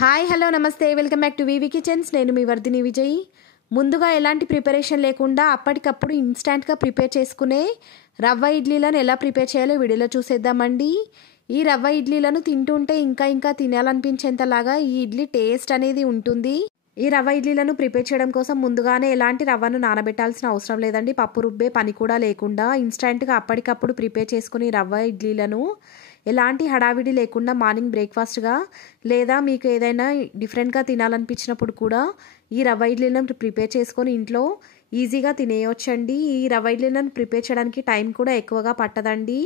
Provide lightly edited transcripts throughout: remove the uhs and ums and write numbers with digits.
Hi hello నమస్తే welcome back to V V kitchens. నేను మీ వర్ధిని విజయ్. ముందుగా ఎలాంటి ప్రిపరేషన్ లేకుండా అప్పటికప్పుడు ఇన్స్టాంట్గా ప్రిపేర్ చేసుకునే రవ్వ ఇడ్లీలను ఎలా ప్రిపేర్ చేయాలో వీడియోలో చూసేద్దామండి. ఈ రవ్వ ఇడ్లీలను తింటుంటే ఇంకా తినాలనిపించేంతలాగా ఈ ఇడ్లీ టేస్ట్ అనేది ఉంటుంది. ఈ రవ్వ ఇడ్లీలను ప్రిపేర్ చేయడం కోసం ముందుగానే ఎలాంటి రవ్వను నానబెట్టాల్సిన అవసరం లేదండి. పప్పు రుబ్బే పని కూడా లేకుండా ఇన్స్టాంట్గా అప్పటికప్పుడు ప్రిపేర్ చేసుకుని రవ్వ ఇడ్లీలను ఎలాంటి హడావిడి లేకుండా మార్నింగ్ బ్రేక్ఫాస్ట్గా లేదా మీకు ఏదైనా డిఫరెంట్గా తినాలనిపించినప్పుడు కూడా ఈ రవ్వ ఇడ్లీలను ప్రిపేర్ చేసుకొని ఇంట్లో ఈజీగా తినేయొచ్చండి. ఈ రవ్వ ఇడ్లీలను ప్రిపేర్ చేయడానికి టైం కూడా ఎక్కువగా పట్టదండి.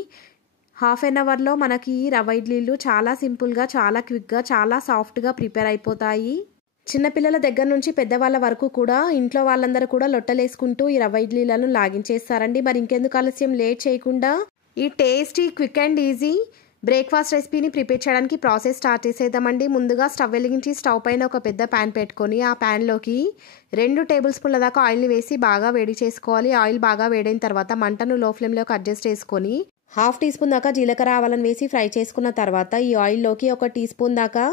హాఫ్ అన్ అవర్లో మనకి ఈ రవ్వ ఇడ్లీలు చాలా సింపుల్గా, చాలా క్విక్గా, చాలా సాఫ్ట్గా ప్రిపేర్ అయిపోతాయి. చిన్నపిల్లల దగ్గర నుంచి పెద్దవాళ్ళ వరకు కూడా ఇంట్లో వాళ్ళందరూ కూడా లొట్టలేసుకుంటూ ఈ రవ్వ ఇడ్లీలను లాగించేస్తారండి. మరి ఇంకెందుకు ఆలస్యం, లేట్ చేయకుండా ఈ tasty, quick and easy breakfast రెసిపీని ప్రిపేర్ చేయడానికి ప్రాసెస్ స్టార్ట్ చేసేద్దామండి. ముందుగా స్టవ్ వెలిగించి స్టవ్ పైన ఒక పెద్ద ప్యాన్ పెట్టుకొని ఆ ప్యాన్లోకి 2 టేబుల్ స్పూన్ల దాకా ఆయిల్ని వేసి బాగా వేడి చేసుకోవాలి. ఆయిల్ బాగా వేడైన తర్వాత మంటను లో ఫ్లేమ్లోకి అడ్జస్ట్ చేసుకొని 1/2 టీ స్పూన్ దాకా జీలకర్ర ఆవాలను వేసి ఫ్రై చేసుకున్న తర్వాత ఈ ఆయిల్లోకి 1 టీ స్పూన్ దాకా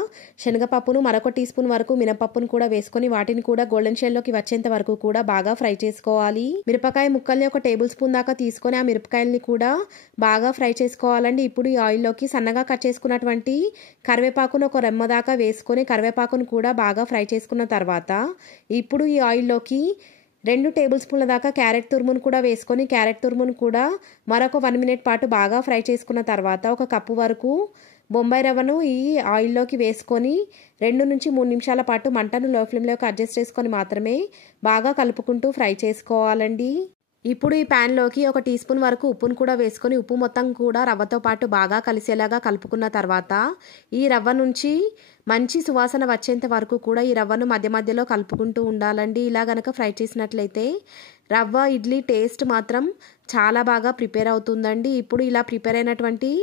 శనగపప్పును, మరొక టీ స్పూన్ వరకు మినపప్పును కూడా వేసుకొని వాటిని కూడా గోల్డెన్ షేడ్లోకి వచ్చేంత వరకు కూడా బాగా ఫ్రై చేసుకోవాలి. మిరపకాయ ముక్కల్ని 1 టేబుల్ స్పూన్ దాకా తీసుకొని ఆ మిరపకాయల్ని కూడా బాగా ఫ్రై చేసుకోవాలండి. ఇప్పుడు ఈ ఆయిల్లోకి సన్నగా కట్ చేసుకున్నటువంటి కరివేపాకును 1 రెమ్మ దాకా వేసుకొని కరివేపాకును కూడా బాగా ఫ్రై చేసుకున్న తర్వాత ఇప్పుడు ఈ ఆయిల్లోకి 2 టేబుల్ స్పూన్ల దాకా క్యారెట్ తురుమును కూడా వేసుకొని క్యారెట్ తురుమును కూడా మరొక 1 మినిట్ పాటు బాగా ఫ్రై చేసుకున్న తర్వాత 1 కప్పు వరకు బొంబాయి రవ్వను ఈ ఆయిల్లోకి వేసుకొని 2 నుంచి 3 నిమిషాల పాటు మంటను లో ఫ్లేమ్లోకి అడ్జస్ట్ చేసుకొని మాత్రమే బాగా కలుపుకుంటూ ఫ్రై చేసుకోవాలండి. ఇప్పుడు ఈ ప్యాన్లోకి 1 టీ స్పూన్ వరకు ఉప్పును కూడా వేసుకొని ఉప్పు మొత్తం కూడా రవ్వతో పాటు బాగా కలిసేలాగా కలుపుకున్న తర్వాత ఈ రవ్వ నుంచి మంచి సువాసన వచ్చేంత వరకు కూడా ఈ రవ్వను మధ్య మధ్యలో కలుపుకుంటూ ఉండాలండి. ఇలా గనక ఫ్రై చేసినట్లయితే రవ్వ ఇడ్లీ టేస్ట్ మాత్రం చాలా బాగా ప్రిపేర్ అవుతుందండి. ఇప్పుడు ఇలా ప్రిపేర్ అయినటువంటి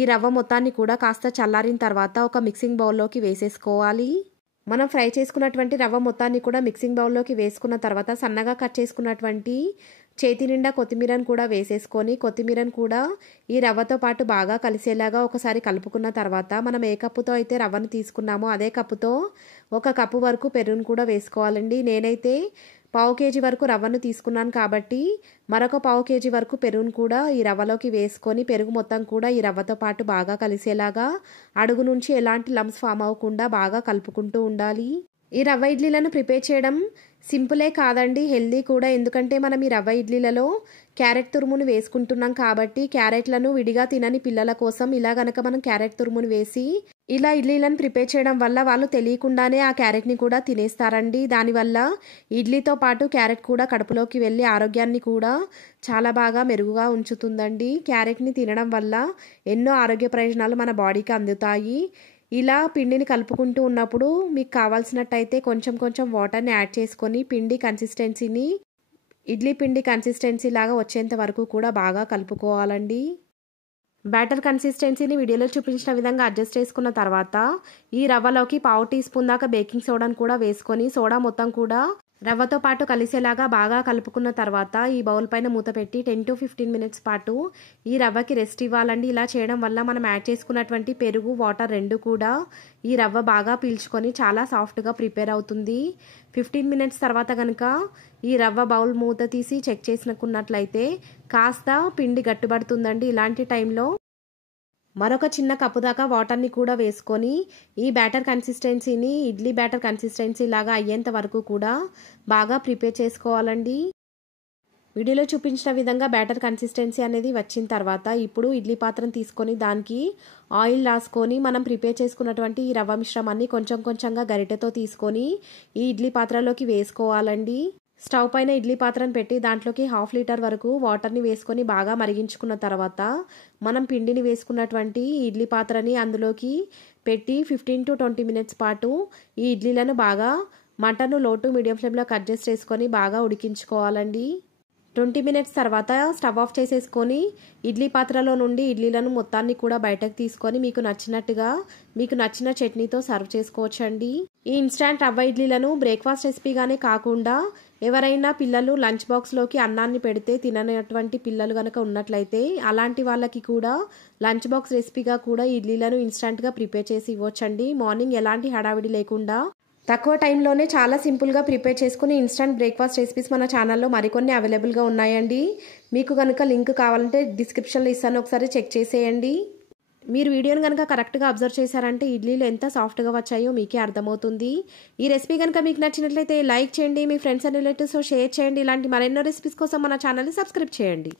ఈ రవ్వ మొత్తాన్ని కూడా కాస్త చల్లారిన తర్వాత ఒక మిక్సింగ్ బౌల్లోకి వేసేసుకోవాలి. మనం ఫ్రై చేసుకున్నటువంటి రవ్వ మొత్తాన్ని కూడా మిక్సింగ్ బౌల్లోకి వేసుకున్న తర్వాత సన్నగా కట్ చేసుకున్నటువంటి చేతి నిండా కొత్తిమీరను కూడా వేసేసుకొని కొత్తిమీరను కూడా ఈ రవ్వతో పాటు బాగా కలిసేలాగా ఒకసారి కలుపుకున్న తర్వాత మనం ఏ కప్పుతో అయితే రవ్వను తీసుకున్నామో అదే కప్పుతో 1 కప్పు వరకు పెరుగును కూడా వేసుకోవాలండి. నేనైతే 1/2 కేజీ వరకు రవ్వను తీసుకున్నాను కాబట్టి మరొక 1/2 కేజీ వరకు పెరుగును కూడా ఈ రవ్వలోకి వేసుకొని పెరుగు మొత్తం కూడా ఈ రవ్వతో పాటు బాగా కలిసేలాగా అడుగు నుంచి ఎలాంటి లంప్స్ ఫామ్ అవ్వకుండా బాగా కలుపుకుంటూ ఉండాలి. ఈ రవ్వ ఇడ్లీలను ప్రిపేర్ చేయడం సింపులే కాదండి, హెల్దీ కూడా. ఎందుకంటే మనం ఈ రవ్వ ఇడ్లీలలో క్యారెట్ తురుమును వేసుకుంటున్నాం కాబట్టి క్యారెట్లను విడిగా తినని పిల్లల కోసం ఇలా గనక మనం క్యారెట్ తురుమును వేసి ఇలా ఇడ్లీలను ప్రిపేర్ చేయడం వల్ల వాళ్ళు తెలియకుండానే ఆ క్యారెట్ని కూడా తినేస్తారండి. దానివల్ల ఇడ్లీతో పాటు క్యారెట్ కూడా కడుపులోకి వెళ్ళి ఆరోగ్యాన్ని కూడా చాలా బాగా మెరుగుగా ఉంచుతుందండి. క్యారెట్ని తినడం వల్ల ఎన్నో ఆరోగ్య ప్రయోజనాలు మన బాడీకి అందుతాయి. ఇలా పిండిని కలుపుకుంటూ ఉన్నప్పుడు మీకు కావాల్సినట్టయితే కొంచెం వాటర్ని యాడ్ చేసుకొని పిండి కన్సిస్టెన్సీని ఇడ్లీ పిండి కన్సిస్టెన్సీ లాగా వచ్చేంత వరకు కూడా బాగా కలుపుకోవాలండి. బ్యాటర్ కన్సిస్టెన్సీని వీడియోలో చూపించిన విధంగా అడ్జస్ట్ చేసుకున్న తర్వాత ఈ రవ్వలోకి 1/2 టీ స్పూన్ దాకా బేకింగ్ సోడాను కూడా వేసుకొని సోడా మొత్తం కూడా రవ్వతో పాటు కలిసేలాగా బాగా కలుపుకున్న తర్వాత ఈ బౌల్ పైన మూత పెట్టి 10 to 15 మినిట్స్ పాటు ఈ రవ్వకి రెస్ట్ ఇవ్వాలండి. ఇలా చేయడం వల్ల మనం యాడ్ చేసుకున్నటువంటి పెరుగు, వాటర్ రెండు కూడా ఈ రవ్వ బాగా పీల్చుకొని చాలా సాఫ్ట్గా ప్రిపేర్ అవుతుంది. 15 మినిట్స్ తర్వాత కనుక ఈ రవ్వ బౌల్ మూత తీసి చెక్ చేసుకున్నట్లయితే కాస్త పిండి గట్టిపడుతుందండి. ఇలాంటి టైంలో మరొక చిన్న కప్పు దాకా వాటర్ని కూడా వేసుకొని ఈ బ్యాటర్ కన్సిస్టెన్సీని ఇడ్లీ బ్యాటర్ కన్సిస్టెన్సీ లాగా అయ్యేంత వరకు కూడా బాగా ప్రిపేర్ చేసుకోవాలండి. వీడియోలో చూపించిన విధంగా బ్యాటర్ కన్సిస్టెన్సీ అనేది వచ్చిన తర్వాత ఇప్పుడు ఇడ్లీ పాత్రను తీసుకొని దానికి ఆయిల్ రాసుకొని మనం ప్రిపేర్ చేసుకున్నటువంటి ఈ రవ్వ మిశ్రమాన్ని కొంచెంగా గరిటెతో తీసుకొని ఈ ఇడ్లీ పాత్రలోకి వేసుకోవాలండి. స్టవ్ పైన ఇడ్లీ పాత్రను పెట్టి దాంట్లోకి 1/2 లీటర్ వరకు వాటర్ని వేసుకొని బాగా మరిగించుకున్న తర్వాత మనం పిండిని వేసుకున్నటువంటి ఇడ్లీ పాత్రని అందులోకి పెట్టి 15 to 20 మినిట్స్ పాటు ఈ ఇడ్లీలను బాగా మంటను లో టు మీడియం ఫ్లేమ్లోకి అడ్జస్ట్ చేసుకొని బాగా ఉడికించుకోవాలండి. 20 మినిట్స్ తర్వాత స్టవ్ ఆఫ్ చేసేసుకొని ఇడ్లీ పాత్రలో నుండి ఇడ్లీలను మొత్తాన్ని కూడా బయటకు తీసుకొని మీకు నచ్చిన చట్నీతో సర్వ్ చేసుకోవచ్చండి. ఈ ఇన్స్టాంట్ రవ్వ ఇడ్లీలను బ్రేక్ఫాస్ట్ రెసిపీగానే కాకుండా ఎవరైనా పిల్లలు లంచ్ బాక్స్లోకి అన్నాన్ని పెడితే తిననటువంటి పిల్లలు కనుక ఉన్నట్లయితే అలాంటి వాళ్ళకి కూడా లంచ్ బాక్స్ రెసిపీగా కూడా ఇడ్లీలను ఇన్స్టాంట్గా ప్రిపేర్ చేసి ఇవ్వచ్చండి. మార్నింగ్ ఎలాంటి హడావిడి లేకుండా తక్కువ టైంలోనే చాలా సింపుల్గా ప్రిపేర్ చేసుకుని ఇన్స్టంట్ బ్రేక్ఫాస్ట్ రెసిపీస్ మన ఛానల్లో మరికొన్ని అవైలబుల్గా ఉన్నాయండి. మీకు కనుక లింక్ కావాలంటే డిస్క్రిప్షన్లో ఇస్తాను, ఒకసారి చెక్ చేసేయండి. మీరు వీడియోని కనుక కరెక్ట్గా అబ్జర్వ్ చేశారంటే ఇడ్లీలు ఎంత సాఫ్ట్గా వచ్చాయో మీకే అర్థమవుతుంది. ఈ రెసిపీ కనుక మీకు నచ్చినట్లయితే లైక్ చేయండి, మీ ఫ్రెండ్స్ అండ్ రిలేటివ్స్తో షేర్ చేయండి. ఇలాంటి మరెన్నో రెసిపీస్ కోసం మన ఛానల్ని సబ్స్క్రైబ్ చేయండి.